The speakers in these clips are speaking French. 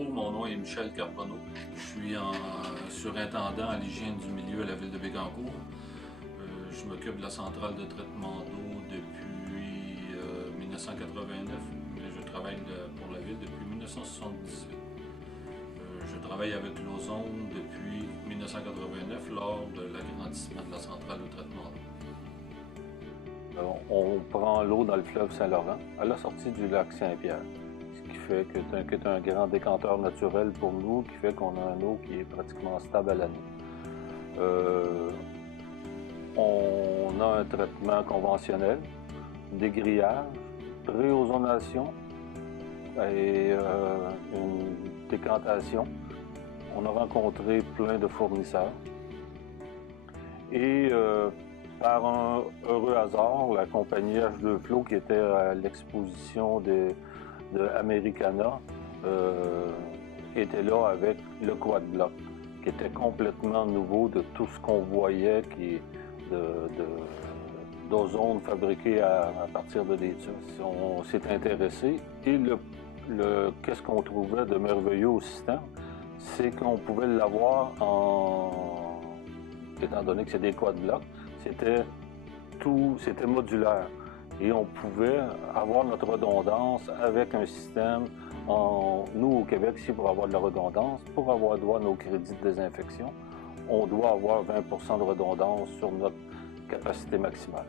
Bonjour, mon nom est Michel Carbonneau. Je suis surintendant à l'hygiène du milieu à la ville de Bécancour. Je m'occupe de la centrale de traitement d'eau depuis 1989, mais je travaille pour la ville depuis 1978. Je travaille avec l'Ozone depuis 1989 lors de l'agrandissement de la centrale de traitement d'eau. On prend l'eau dans le fleuve Saint-Laurent à la sortie du lac Saint-Pierre, ce qui fait que c'est un grand décanteur naturel pour nous, qui fait qu'on a une eau qui est pratiquement stable à l'année. On a un traitement conventionnel, dégrillage, réozonation et une décantation. On a rencontré plein de fournisseurs et par un heureux hasard, la compagnie H2Flow, qui était à l'exposition de Americana, était là avec le quad block, qui était complètement nouveau de tout ce qu'on voyait, qui est d'ozone fabriqué à partir de l'étude. On s'est intéressé et qu'est-ce qu'on trouvait de merveilleux au système, c'est qu'on pouvait l'avoir étant donné que c'est des quad blocks, c'était modulaire et on pouvait avoir notre redondance avec un système. Nous, au Québec, ici, pour avoir de la redondance, pour avoir droit à nos crédits de désinfection, on doit avoir 20% de redondance sur notre capacité maximale.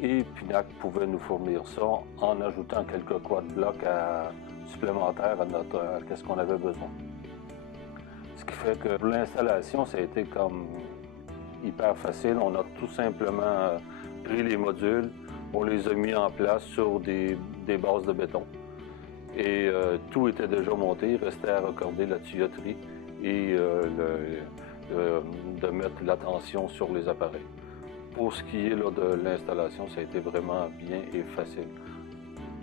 Et Pinac pouvait nous fournir ça en ajoutant quelques quad blocs supplémentaires à ce qu'on avait besoin. Ce qui fait que pour l'installation, ça a été comme hyper facile. On a tout simplement pris les modules, on les a mis en place sur des bases de béton. Et tout était déjà monté, il restait à raccorder la tuyauterie et de mettre la tension sur les appareils. Pour ce qui est là, de l'installation, ça a été vraiment bien et facile.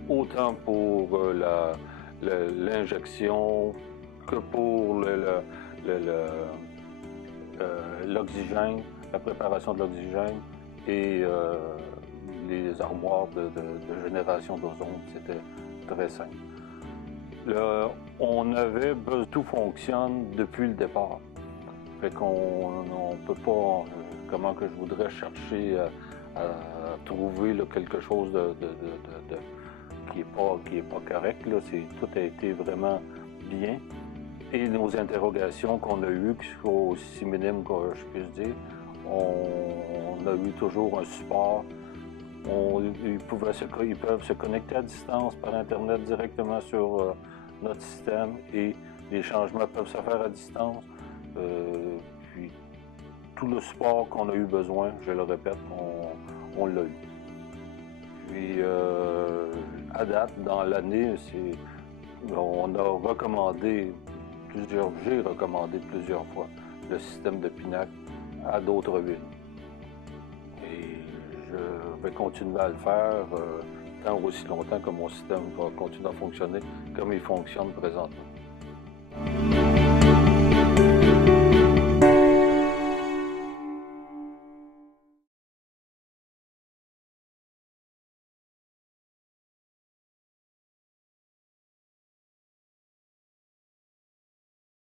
Autant pour l'injection que pour l'oxygène, la préparation de l'oxygène et les armoires de génération d'ozone, c'était très simple. On avait besoin, tout fonctionne depuis le départ. Fait qu'on ne peut pas, comment que je voudrais chercher à trouver là, quelque chose qui est pas correct. Là. Tout a été vraiment bien. Et nos interrogations qu'on a eues, qui sont aussi minimes que je puisse dire, on a eu toujours un support. Ils peuvent se connecter à distance par Internet directement sur notre système et les changements peuvent se faire à distance. Puis tout le support qu'on a eu besoin, je le répète, on l'a eu. Puis à date, dans l'année, on a recommandé j'ai recommandé plusieurs fois le système de Pinac à d'autres villes. Et je vais continuer à le faire tant aussi longtemps que mon système va continuer à fonctionner comme il fonctionne présentement.